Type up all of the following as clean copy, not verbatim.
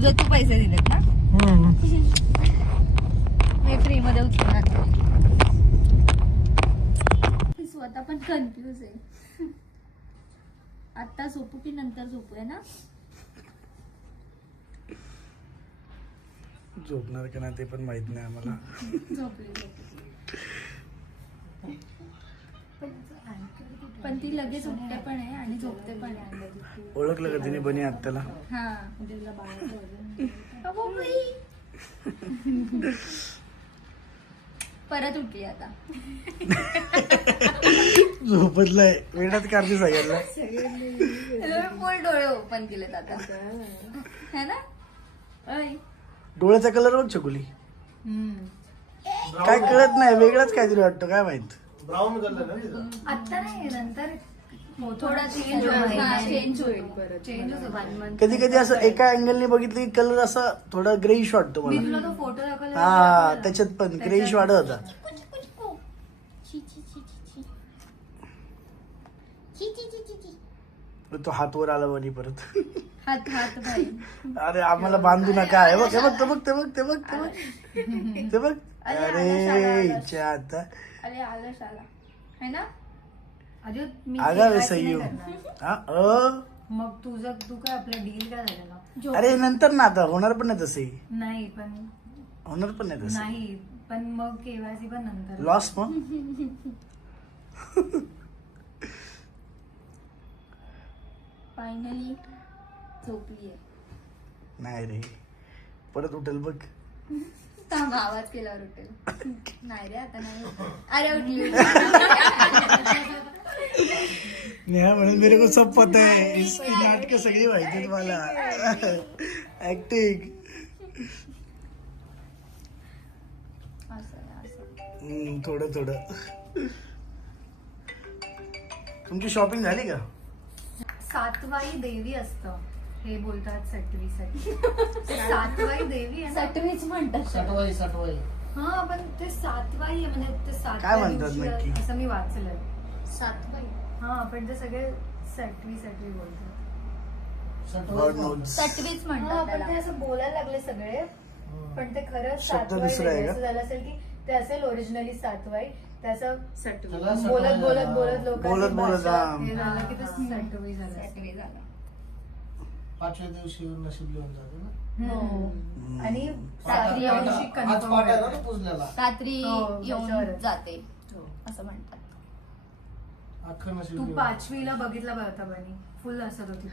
तुझं तू पैसे दिलेत ना? मी फ्री मध्ये उचलणार. स्वतः पण कन्फ्युज आहे. आता झोपू की नंतर झोपू आहे ना? झोपणार का नाही ते पण माहित नाही आम्हाला. झोपली. पण ती लगेच उठते पण आहे आणि झोपते पण आहे. ओळखलं का तिने बनी आत्याला? हा. परत उठली आता. झोपतलाय वेळात काढते सगळ्यांना. फुल डोळे ओपन केलेत आता है ना? डोळ्याचा कलर बघ छकुली. काय कळत नाही, वेगळाच काहीतरी वाटतं, काय माहित. ब्राऊन कलर आता नाही, नंतर थोडा चेंज होईल. चेंज होईल. कधी कधी असं एका अँगलने बघितलं की कलर असा थोडा ग्रेइश वाटतो मी मला. तुला तो फोटो दाखवला. हा त्याच्यात पण ग्रेइश वाढत होता. तो हात वर आला बनी परत. हात हात भाई. अरे आम्हाला बांधू नका. हे बघ हे बघ ते बघ ते बघ ते बघ ते बघ ते बघ. अरे इच्छा आता अरे आला शाला है ना? आगावे संयू. हा मग तुझं तू काय आपलं डील काय झालेलं? अरे नंतर ना, आता होणार पण नाही तसे. नाही पण होणार पण नाही तसे. नाही पण मग केवायसी पण नंतर. लॉस मग. फायनली झोपली आहे. नाही रे परत उठेल बघ. थांब, आवाज केल्यावर उठेल. नाही रे आता नाही उठत. अरे उठली. नेहा म्हणून मेरे को सब पता है, इसकी नाटक सगळी माहिती तुम्हाला. ऍक्टिंग थोडं थोडं. तुमची शॉपिंग झाली का? सातवाई देवी असतं हे बोलतात सटवीसाठी. सातवाई देवी आहे ना? सटवीच म्हणतात. सटवाई हा पण ते सातवाई आहे म्हणजे ते काय सातव्या म्हणतात दिवशी नक्की? असं मी वाचलंय. सातवाई. हा पण ते सगळे सटवी बोलतात. God knows. सटवीच हा म्हणतात पण ते त्याला. असं बोलायला लागले सगळे. पण ते खरं शब्द सातवाई दुसरा आहे देवी का? असं झालं असेल की ते असेल ओरिजिनली सातवाई. त्याचं त्याला बोलत सटवाई बोलत झाला. बोलत लोकांनी बोलत बोलत, भाषा हा. हे झालं की ते सटवी झालं. सटवी झाला. पाचव्या दिवशी नशीब लिहून जाते ना. हो. आणि रात्री येऊन दिवशी आज confirm पाठ आहे ना आहे. तो पुजल्याला. रात्री हो, येऊन त्याच्यावरच. जाते हो. असं म्हणतात. अख्खं नशीब तू लिहून. 5वीला बघितला बघता बनी फुल हसत होती.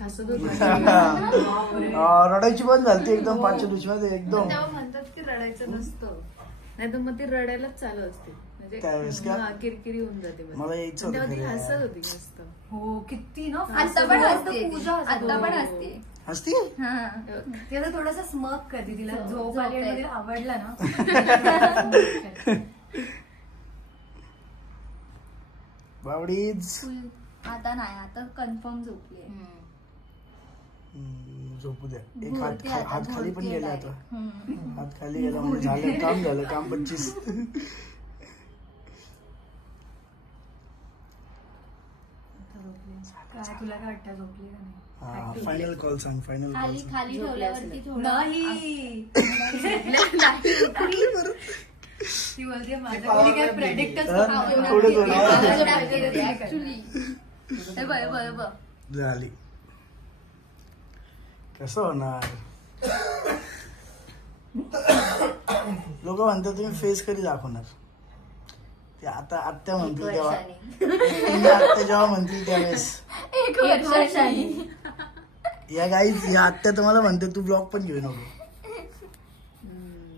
रडायची बंद झाली एकदम 5 दिवशी एकदम. तेव्हा म्हणतात की रडायचं नसतं, नाही तर मग ती रडायलाच चालू असते. म्हणजे त्यावेळेस का? हा, किरकिरी होऊन जाते मग. मला यायचं पण तेव्हा होतं ती खरं. हसत होती मस्त. हो किती ना आता पण फक्त असते पूजा हसत आता होती. पण असते. हसती. हा. तिला थोडस स्मक करते. तिला झोप आली आणि तिला आवडला ना. बावडीच. फुल. आता नाही, आता कन्फर्म झोपली आहे. झोपू द्या. एक घोरते आता, हात खाली पण घोरते गेला direct. आता. हात खाली गेला म्हणजे झालं काम, झालं काम 25. काय तुला काय वाटतं झोपली का नाही? हा फायनल कॉल सांग. फायनल कॉल खाली सांग. खाली ठेवल्यावरती थोडं नाही ती बोलते माझ्या कोणी काय प्रेडिक्टच थोडं थोडं. ऍक्च्युली. हे बघ हे बघ हे बघ. झाली. कसं होणार? लोक म्हणतात तुम्ही फेस कधी दाखवणार? ते आता आत्या म्हणतील तेव्हा. तुम्ही आत्या जेव्हा म्हणतील त्यावेळेस. एक वर्षाने. या गाईच या आत्या तुम्हाला म्हणते तू ब्लॉग पण घेऊ नको.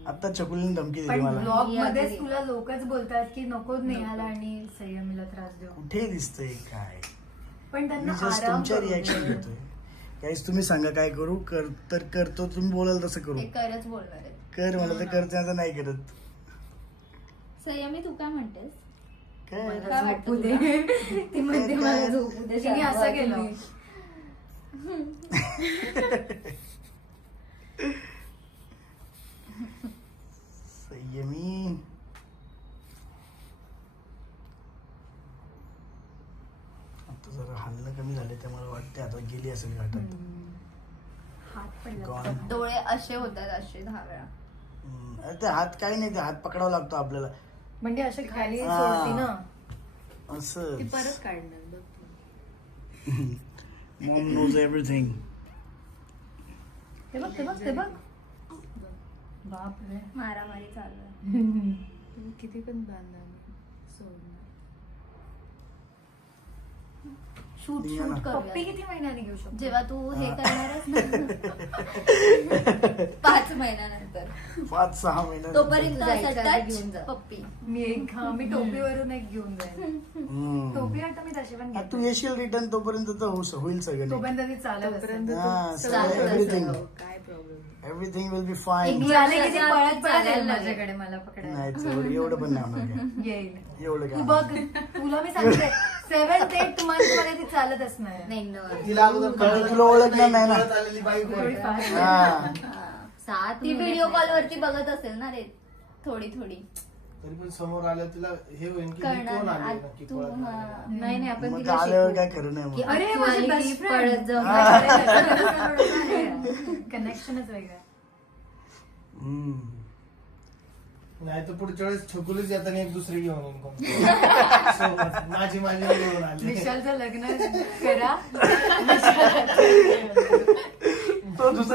आता चकुलीने धमकी दिली पण मला. ब्लॉग मध्येच तुला लोकच बोलतात की नको नेहाला आणि संयमीला त्रास देऊ. कुठे दिसतंय काय? पण मी त्यांना जस्ट आराम तुमच्या करू दे. रिॲक्शन घेतोय. गाईस तुम्ही सांगा काय करू? तर करतो. तुम्ही बोलाल तसं करू. ते करच बोलणार आहे. कर मला तर करते, आता नाही करत. संयमी तू काय म्हणतेस? काय काय वाटतं झोपू दे. तुला? ती म्हणते मला झोपू दे. तिने असं केलं. संयमी. आता जरा हल्लं कमी झाले त्यामुळे वाटते आता गेली असेल घाटात. हात पडला गॉड. डोळे असे होतात असे 10 वेळा. अरे ते हात काही नाही, ते हात पकडावा लागतो आपल्याला म्हणजे असे खाली हा. सोडती ना. असं. ती परत काढणार बघ तू. Maugham knows everything. ते बघ ते बघ ते बघ. बापरे. मारामारी चालू आहे. तू किती पण बांधणार सोडणार. शूट या ना. शूट पप्पी करूया किती महिन्याने घेऊ शकतो? जेव्हा तू हे करणारच ना 5 महिन्यानंतर 5-6 महिने. तोपर्यंत तू जायच्या असं आधी टच घेऊन जा. पप्पी. मी टोपीवरून एक घेऊन जाईन. टोपी आता मी तशी पण तू घेते. येशील रिटर्न तोपर्यंत तर होईल सगळं. तोपर्यंत ती चालत तोपर्यंत असेल. हा, तू चालत सगळं everything. करायचं. काय problem. Everything will be fine. मी आले की ती वर्षाच्या पळत आत पळत येईल चालायला माझ्याकडे मला पकडायला. नाही एवढं पण नाही होणार काय. येईल. एवढं तू काय. बघ तुला मी सांगते 7-8 मंथ मध्ये ती चालत असणार आहे. नाही no. तिला अगोदर कारण तुला ओळखणार नाही ना. कळत आलेली बाईक थोडी fast. हा. ती व्हिडिओ कॉल वरती बघत असेल ना रे थोडी तरी पण समोर आलं तिला हे होईल की करणार कोण आले आज नक्की तू पळत आले. हा. नाही नाही आपण मग तिला आल्यावर शिकवू. काय खरं नाही की मग. अरे तू माझी आली की बेस्ट पळत जाऊ. कनेक्शनच वेगळं. हम्म. नाही तर पुढच्या वेळेस छकुलीच येताना एक दुसरी घेऊन येईन कोण. सोबत. माझी घेऊन आली. विशालचं लग्न करा. तो दुसरा